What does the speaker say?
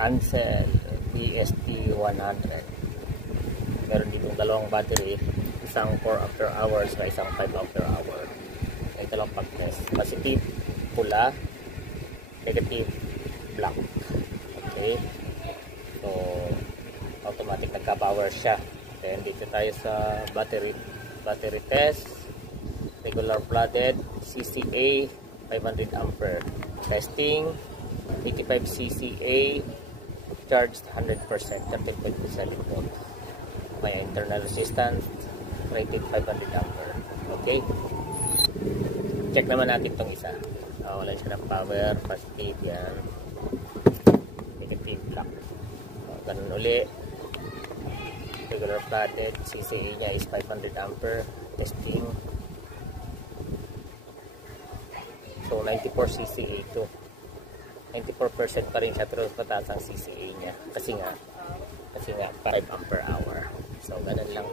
Ansel BST100. Meron ditong dalawang battery, isang 4 ampere hours na isang 5 ampere hour. Ito lang pag-test. Positive pula, negative black. Okay, so automatic nagka-power siya. Then dito tayo sa battery test. Regular flooded, CCA 500 ampere. Testing 85 CCA, charged 100%, 13.7 volts. May internal resistance, rated 500 ampere. Okay, check naman natin itong isa. Wala siya ng power, positive yan, negative black. Ganun uli, regular flooded, CCA nya is 500 ampere. Testing, so 94 CCA ito, 94% pa rin siya, pero mataas ang CCA nya kasi nga 5 ampere hour. So ganun lang.